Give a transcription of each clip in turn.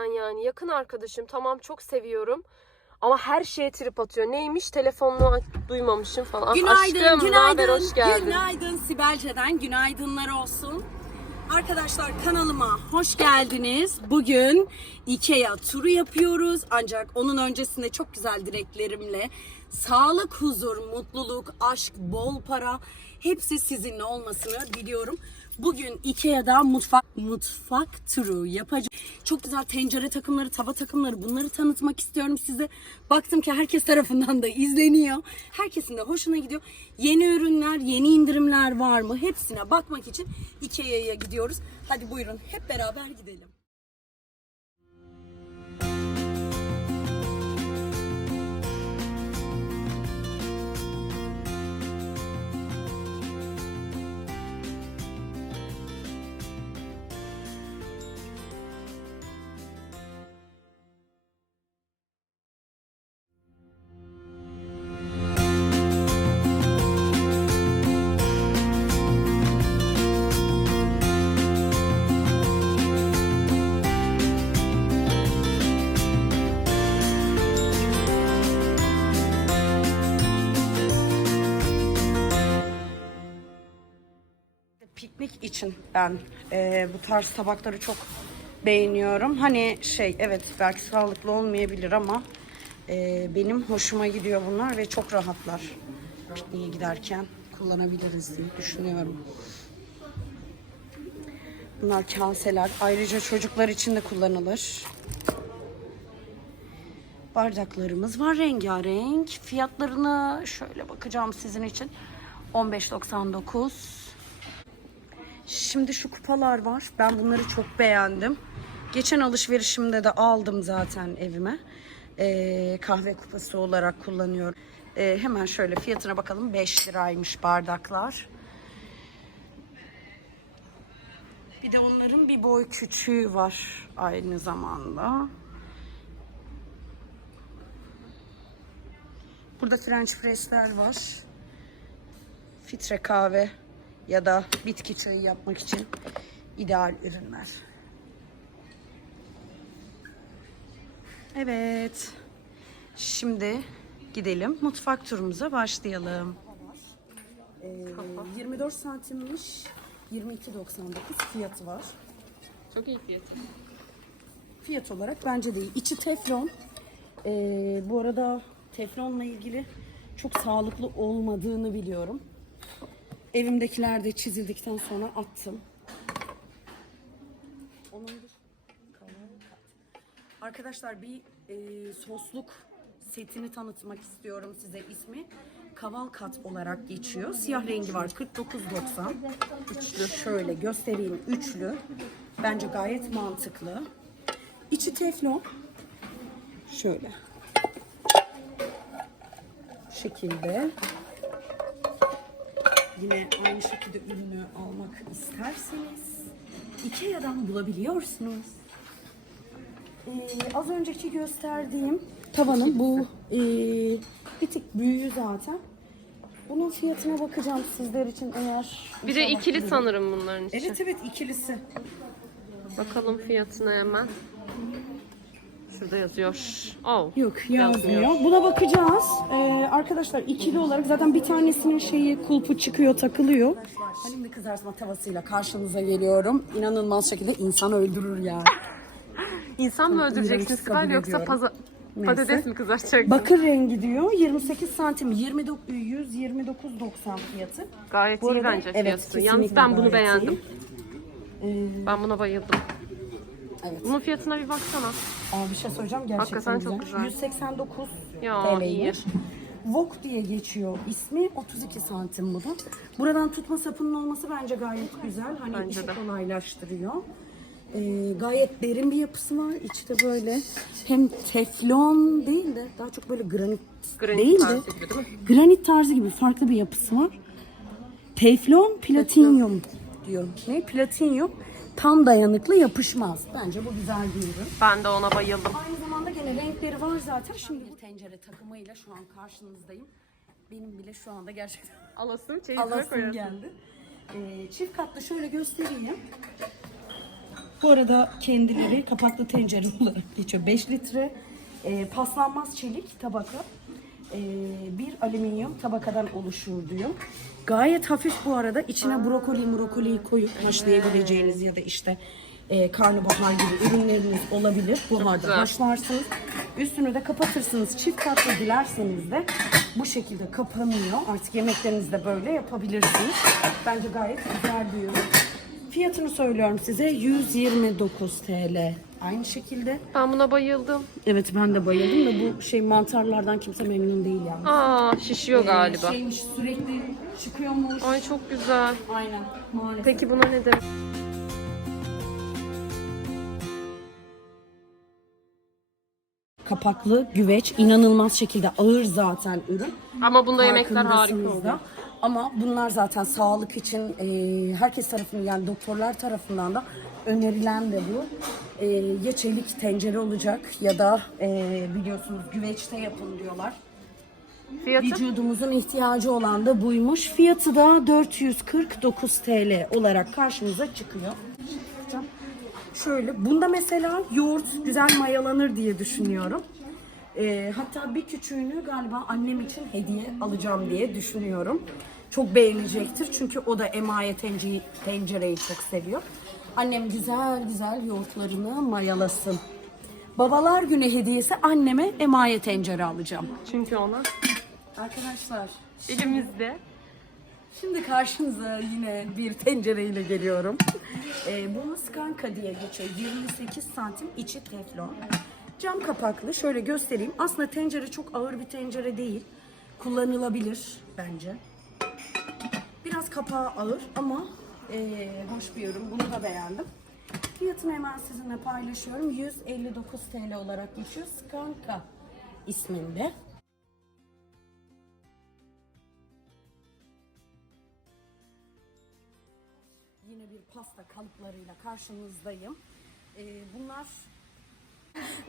gerçekten yani yakın arkadaşım tamam çok seviyorum. Ama her şeye trip atıyor. Neymiş telefonunu duymamışım falan. Günaydın, Aşkım, ne haber? günaydın, hoş geldin. günaydın Sibelce'den günaydınlar olsun. Arkadaşlar kanalıma hoş geldiniz. Bugün Ikea turu yapıyoruz. Ancak onun öncesinde çok güzel dileklerimle sağlık, huzur, mutluluk, aşk, bol para hepsi sizinle olmasını diliyorum. Bugün Ikea'da mutfak mutfak turu yapacağım. Çok güzel tencere takımları, tava takımları bunları tanıtmak istiyorum size. Baktım ki herkes tarafından da izleniyor. Herkesin de hoşuna gidiyor. Yeni ürünler, yeni indirimler var mı? Hepsine bakmak için Ikea'ya gidiyoruz. Hadi buyurun hep beraber gidelim. İçin ben e, bu tarz tabakları çok beğeniyorum. Hani şey evet belki sağlıklı olmayabilir ama e, benim hoşuma gidiyor bunlar ve çok rahatlar. Pikniğe giderken kullanabiliriz diye düşünüyorum. Bunlar kaseler. Ayrıca çocuklar için de kullanılır. Bardaklarımız var rengarenk. Fiyatlarını şöyle bakacağım sizin için. 15.99. Şimdi şu kupalar var. Ben bunları çok beğendim. Geçen alışverişimde de aldım zaten evime. Ee, kahve kupası olarak kullanıyorum. Ee, hemen şöyle fiyatına bakalım. 5 liraymış bardaklar. Bir de onların bir boy küçüğü var aynı zamanda. Burada French press'ler var. Filtre kahve ya da bitki çayı yapmak için ideal ürünler. Evet. Şimdi gidelim mutfak turumuza başlayalım. Ee, 24 santimmiş. 22.99 fiyatı var. Çok iyi fiyat. Fiyat olarak bence değil. İçi teflon. Ee, bu arada teflonla ilgili çok sağlıklı olmadığını biliyorum. Evimdekiler de çizildikten sonra attım. Onun dış- Arkadaşlar bir e, sosluk setini tanıtmak istiyorum size ismi. Kaval kat olarak geçiyor. Siyah rengi var 49.90. Üçlü şöyle göstereyim üçlü. Bence gayet mantıklı. İçi teflon. Şöyle. Bu şekilde. Yine aynı şekilde ürünü almak isterseniz Ikea'dan bulabiliyorsunuz. Ee, az önceki gösterdiğim tavanın bu ee, bir tık büyüğü zaten. Bunun fiyatına bakacağım sizler için eğer. Bir de ikili bulurum. sanırım bunların için. Evet evet ikilisi. Bakalım fiyatına hemen. Şurada yazıyor. Oh. Yok yazmıyor. Buna bakacağız. Ee, arkadaşlar ikili olarak zaten bir tanesinin şeyi kulpu çıkıyor takılıyor. Benim bir kızartma tavasıyla karşınıza geliyorum. İnanılmaz şekilde insan öldürür yani. İnsan mı öldüreceksin Sibel yoksa paza- Neyse. patates mi kızartacaksın? Bakır rengi diyor. 28 santim 29 129.90 fiyatı. Gayet Bu iyi arada- bence evet, fiyatı. Yalnız kesinlikle ben bunu beğendim. Ee, Ben buna bayıldım. Evet. Bunun fiyatına bir baksana. Aa, bir şey söyleyeceğim gerçekten Hakikaten çok güzel. 189 Ya, TL'ymiş. Wok diye geçiyor ismi. 32 santim bu da. Buradan tutma sapının olması bence gayet güzel. Hani Bence işi de. kolaylaştırıyor. Ee, gayet derin bir yapısı var. İçi de böyle hem teflon değil de daha çok böyle granit, Granit değil de tarzı gibi değil mi? granit tarzı gibi farklı bir yapısı var. Teflon platinyum diyorum. Ne? Platinyum tam dayanıklı yapışmaz. Bence bu güzel bir ürün. Ben de ona bayıldım. Aynı zamanda gene renkleri var zaten. Şimdi bir tencere takımıyla şu an karşınızdayım. Benim bile şu anda gerçekten alasım koyarım. geldi. Ee, çift katlı şöyle göstereyim. Bu arada kendileri kapaklı tencere olarak geçiyor. 5 litre e, paslanmaz çelik tabaka. E, bir alüminyum tabakadan oluşur diyor. Gayet hafif bu arada. İçine brokoli brokoliyi koyup haşlayabileceğiniz ya da işte e, karnabahar gibi ürünleriniz olabilir. Buharda haşlarsınız. Üstünü de kapatırsınız. Çift katlı dilerseniz de bu şekilde kapanıyor. Artık yemeklerinizi de böyle yapabilirsiniz. Bence gayet güzel bir ürün. Fiyatını söylüyorum size 129 TL. Aynı şekilde. Ben buna bayıldım. Evet ben de bayıldım da bu şey mantarlardan kimse memnun değil yani. Aa şişiyor galiba. Şeymiş sürekli çıkıyormuş. Ay çok güzel. Aynen maalesef. Peki buna ne demek? Kapaklı güveç inanılmaz şekilde ağır zaten ürün. Ama bunda yemekler harika oluyor. Ama bunlar zaten sağlık için e, herkes tarafından yani doktorlar tarafından da önerilen de bu. E, ya çelik tencere olacak ya da e, biliyorsunuz güveçte yapın diyorlar. Fiyatı? Vücudumuzun ihtiyacı olan da buymuş. Fiyatı da 449 TL olarak karşımıza çıkıyor. Şöyle, bunda mesela yoğurt güzel mayalanır diye düşünüyorum. Ee, hatta bir küçüğünü galiba annem için hediye alacağım diye düşünüyorum. Çok beğenecektir çünkü o da emaye tencereyi, tencereyi çok seviyor. Annem güzel güzel yoğurtlarını mayalasın. Babalar günü hediyesi anneme emaye tencere alacağım. Çünkü ona Arkadaşlar elimizde. Şimdi karşınıza yine bir tencereyle geliyorum. Ee, bu skanka diye geçiyor. 28 santim içi teflon. Cam kapaklı. Şöyle göstereyim. Aslında tencere çok ağır bir tencere değil. Kullanılabilir bence. Biraz kapağı ağır ama ee, hoş bir ürün. Bunu da beğendim. Fiyatını hemen sizinle paylaşıyorum. 159 TL olarak geçiyor. Skanka isminde. Yine bir pasta kalıplarıyla karşınızdayım. Ee, bunlar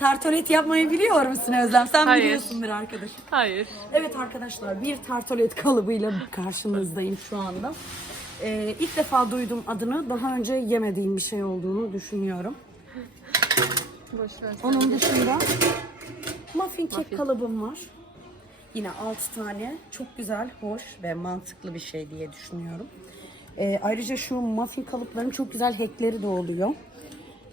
Tartolet yapmayı biliyor musun Özlem? Sen Hayır. biliyorsundur arkadaşım. Hayır. Evet arkadaşlar bir tartolet kalıbıyla karşınızdayım şu anda. Ee, ilk defa duydum adını. Daha önce yemediğim bir şey olduğunu düşünüyorum. Boş ver. Onun dışında muffin kek kalıbım var. Yine 6 tane. Çok güzel, hoş ve mantıklı bir şey diye düşünüyorum. Ee, ayrıca şu muffin kalıpların çok güzel hackleri de oluyor.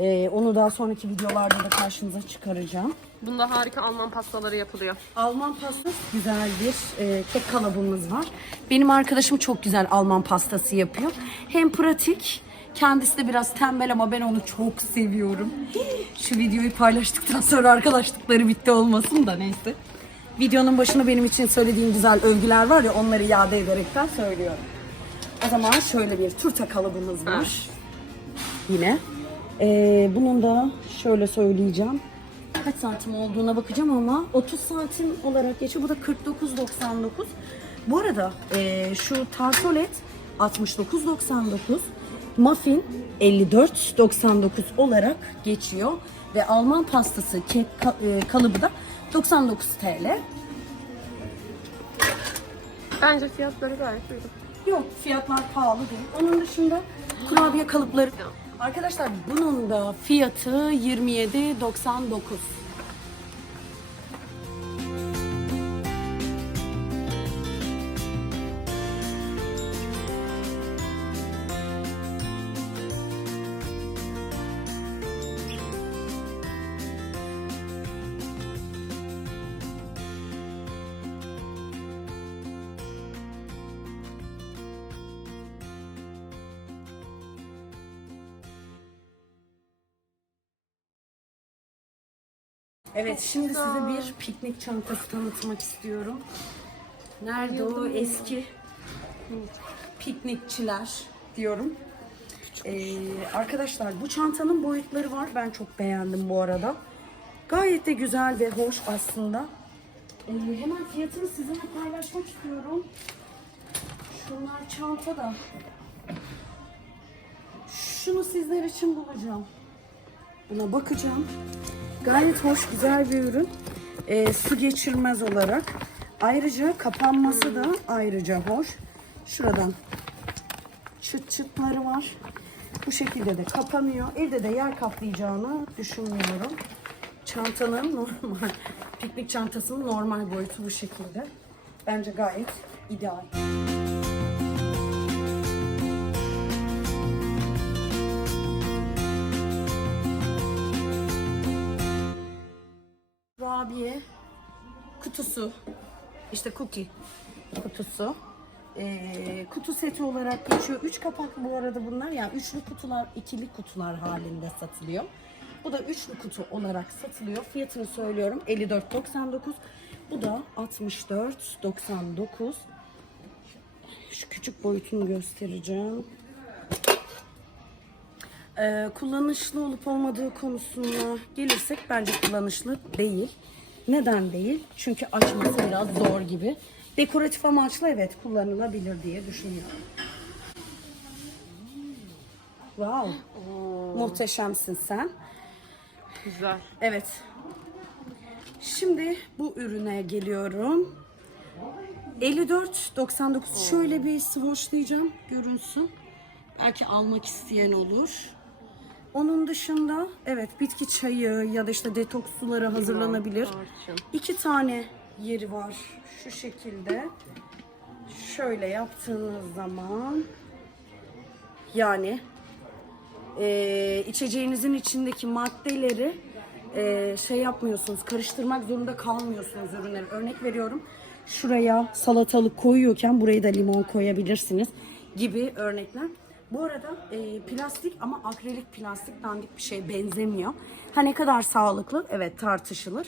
Ee, onu daha sonraki videolarda da karşınıza çıkaracağım. Bunda harika Alman pastaları yapılıyor. Alman pastası güzel bir e, kek kalıbımız var. Benim arkadaşım çok güzel Alman pastası yapıyor. Hem pratik, kendisi de biraz tembel ama ben onu çok seviyorum. Şu videoyu paylaştıktan sonra arkadaşlıkları bitti olmasın da neyse. Videonun başında benim için söylediğim güzel övgüler var ya onları iade ederekten söylüyorum. O zaman şöyle bir turta kalıbımız var. Yine. Ee, bunun da şöyle söyleyeceğim. Kaç santim olduğuna bakacağım ama 30 santim olarak geçiyor. Bu da 49.99. Bu arada ee, şu tartolet 69.99. Muffin 54.99 olarak geçiyor. Ve Alman pastası kek e, kalıbı da 99 TL. Bence fiyatları gayet uygun. Yok fiyatlar pahalı değil. Onun dışında kurabiye kalıpları. Arkadaşlar bunun da fiyatı 27.99. Evet şimdi size bir piknik çantası tanıtmak istiyorum. Nerede o eski piknikçiler diyorum. Ee, arkadaşlar bu çantanın boyutları var. Ben çok beğendim bu arada. Gayet de güzel ve hoş aslında. Ee, hemen fiyatını sizinle paylaşmak istiyorum. Şunlar çanta da. Şunu sizler için bulacağım. Buna bakacağım. Gayet hoş, güzel bir ürün. Ee, su geçirmez olarak. Ayrıca kapanması da ayrıca hoş. Şuradan çıt çıtları var. Bu şekilde de kapanıyor. Evde de yer kaplayacağını düşünmüyorum. Çantanın normal, piknik çantasının normal boyutu bu şekilde. Bence gayet ideal. Kutusu, işte cookie kutusu. Ee, kutu seti olarak geçiyor. Üç kapaklı bu arada bunlar. Yani üçlü kutular, ikili kutular halinde satılıyor. Bu da üçlü kutu olarak satılıyor. Fiyatını söylüyorum. 54.99. Bu da 64.99. Şu küçük boyutunu göstereceğim. Ee, kullanışlı olup olmadığı konusuna gelirsek bence kullanışlı değil. Neden değil? Çünkü açması biraz zor gibi. Dekoratif amaçlı evet kullanılabilir diye düşünüyorum. Wow. Muhteşemsin sen. Güzel. Evet. Şimdi bu ürüne geliyorum. 54.99 şöyle bir swatchlayacağım görünsün. Belki almak isteyen olur. Onun dışında evet bitki çayı ya da işte detoks suları hazırlanabilir. İki tane yeri var şu şekilde. Şöyle yaptığınız zaman yani e, içeceğinizin içindeki maddeleri e, şey yapmıyorsunuz, karıştırmak zorunda kalmıyorsunuz ürünleri. Örnek veriyorum, şuraya salatalık koyuyorken buraya da limon koyabilirsiniz gibi örnekler. Bu arada e, plastik ama akrilik plastik dandik bir şey benzemiyor. Ha ne kadar sağlıklı? Evet tartışılır.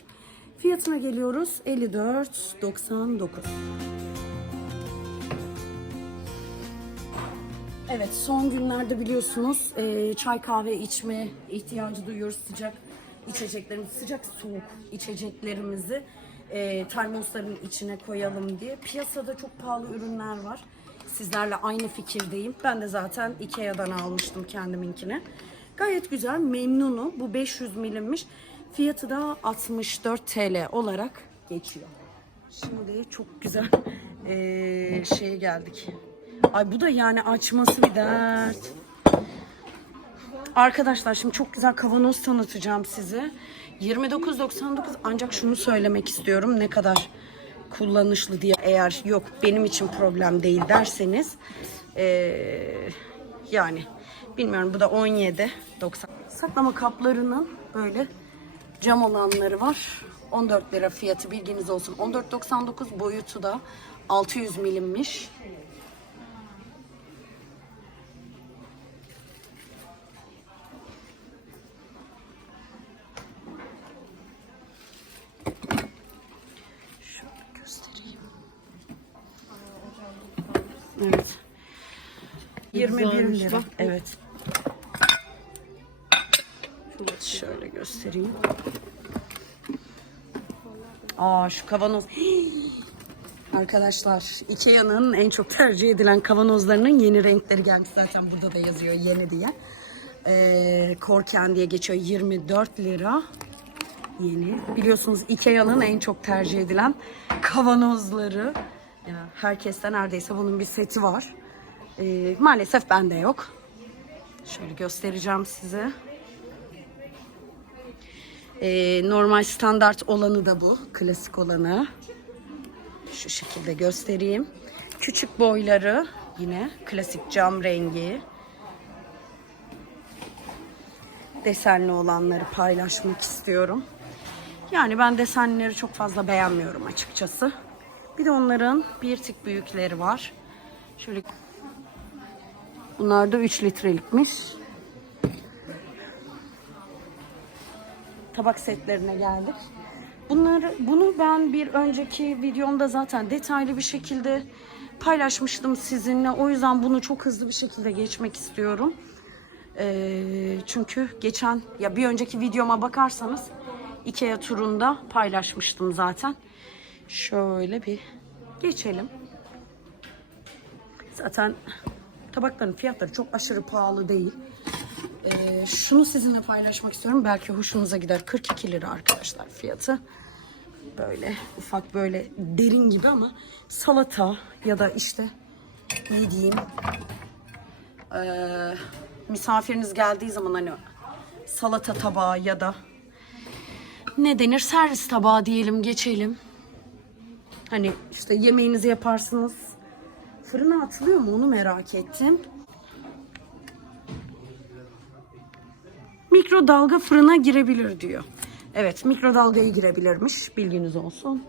Fiyatına geliyoruz 54.99. Evet son günlerde biliyorsunuz e, çay kahve içme ihtiyacı duyuyoruz sıcak içeceklerimizi sıcak soğuk içeceklerimizi e, termosların içine koyalım diye. Piyasada çok pahalı ürünler var. Sizlerle aynı fikirdeyim. Ben de zaten Ikea'dan almıştım kendiminkini. Gayet güzel memnunum. Bu 500 milimmiş. Fiyatı da 64 TL olarak geçiyor. Şimdi çok güzel eee şeye geldik. Ay bu da yani açması bir dert. Arkadaşlar şimdi çok güzel kavanoz tanıtacağım size. 29.99 ancak şunu söylemek istiyorum ne kadar kullanışlı diye eğer yok benim için problem değil derseniz eee, yani bilmiyorum bu da 17.90 saklama kaplarının böyle cam olanları var. 14 lira fiyatı bilginiz olsun. 14.99 boyutu da 600 milimmiş Şöyle göstereyim. Evet. 21 Güzelmiş lira. Evet. Şöyle göstereyim. Aa şu kavanoz. Arkadaşlar Ikea'nın en çok tercih edilen kavanozlarının yeni renkleri gelmiş. Zaten burada da yazıyor yeni diye. Ee, Korken diye geçiyor 24 lira. Yeni. Biliyorsunuz Ikea'nın en çok tercih edilen kavanozları. Ya, herkeste neredeyse bunun bir seti var. Ee, maalesef bende yok. Şöyle göstereceğim size. Ee, normal standart olanı da bu. Klasik olanı. Şu şekilde göstereyim. Küçük boyları yine klasik cam rengi. Desenli olanları paylaşmak istiyorum. Yani ben desenleri çok fazla beğenmiyorum açıkçası. Bir de onların bir tık büyükleri var. Şöyle Bunlar da 3 litrelikmiş. Tabak setlerine geldik. Bunları bunu ben bir önceki videomda zaten detaylı bir şekilde paylaşmıştım sizinle. O yüzden bunu çok hızlı bir şekilde geçmek istiyorum. Ee, çünkü geçen ya bir önceki videoma bakarsanız Ikea turunda paylaşmıştım zaten. Şöyle bir geçelim. Zaten tabakların fiyatları çok aşırı pahalı değil. Ee, şunu sizinle paylaşmak istiyorum. Belki hoşunuza gider. 42 lira arkadaşlar fiyatı. Böyle ufak böyle derin gibi ama salata ya da işte ne diyeyim ee, misafiriniz geldiği zaman hani salata tabağı ya da ne denir servis tabağı diyelim geçelim. Hani işte yemeğinizi yaparsınız. Fırına atılıyor mu onu merak ettim. Mikrodalga fırına girebilir diyor. Evet mikrodalgaya girebilirmiş bilginiz olsun.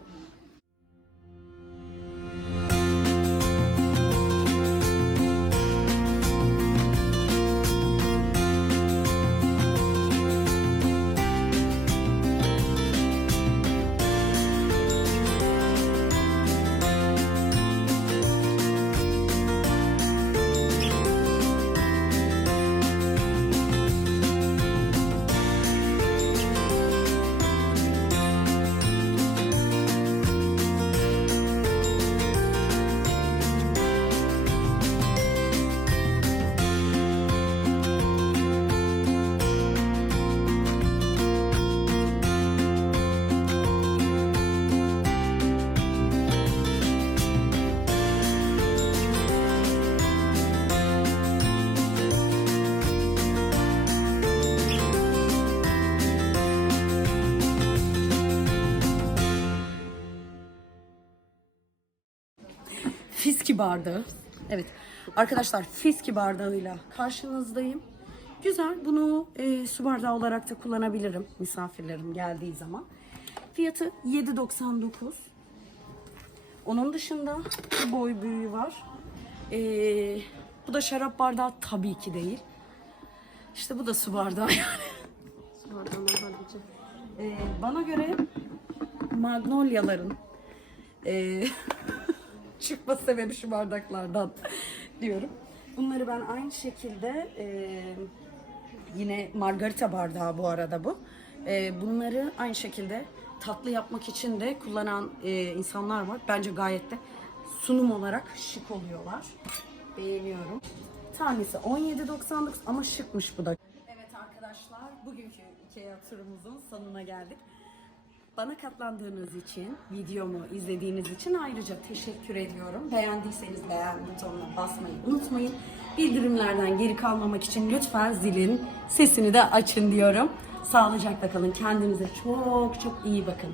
Fiski bardağı. Evet. Arkadaşlar fiski bardağıyla karşınızdayım. Güzel. Bunu e, su bardağı olarak da kullanabilirim misafirlerim geldiği zaman. Fiyatı 7.99. Onun dışında bir boy büyüğü var. E, bu da şarap bardağı tabii ki değil. İşte bu da su bardağı yani. E, bana göre magnolyaların e, çıkma sebebi şu bardaklardan diyorum. Bunları ben aynı şekilde e, yine margarita bardağı bu arada bu. E, bunları aynı şekilde tatlı yapmak için de kullanan e, insanlar var. Bence gayet de sunum olarak şık oluyorlar. Beğeniyorum. Tanesi 17.99 ama şıkmış bu da. Evet arkadaşlar bugünkü Ikea turumuzun sonuna geldik. Bana katlandığınız için, videomu izlediğiniz için ayrıca teşekkür ediyorum. Beğendiyseniz beğen butonuna basmayı unutmayın. Bildirimlerden geri kalmamak için lütfen zilin sesini de açın diyorum. Sağlıcakla kalın. Kendinize çok çok iyi bakın.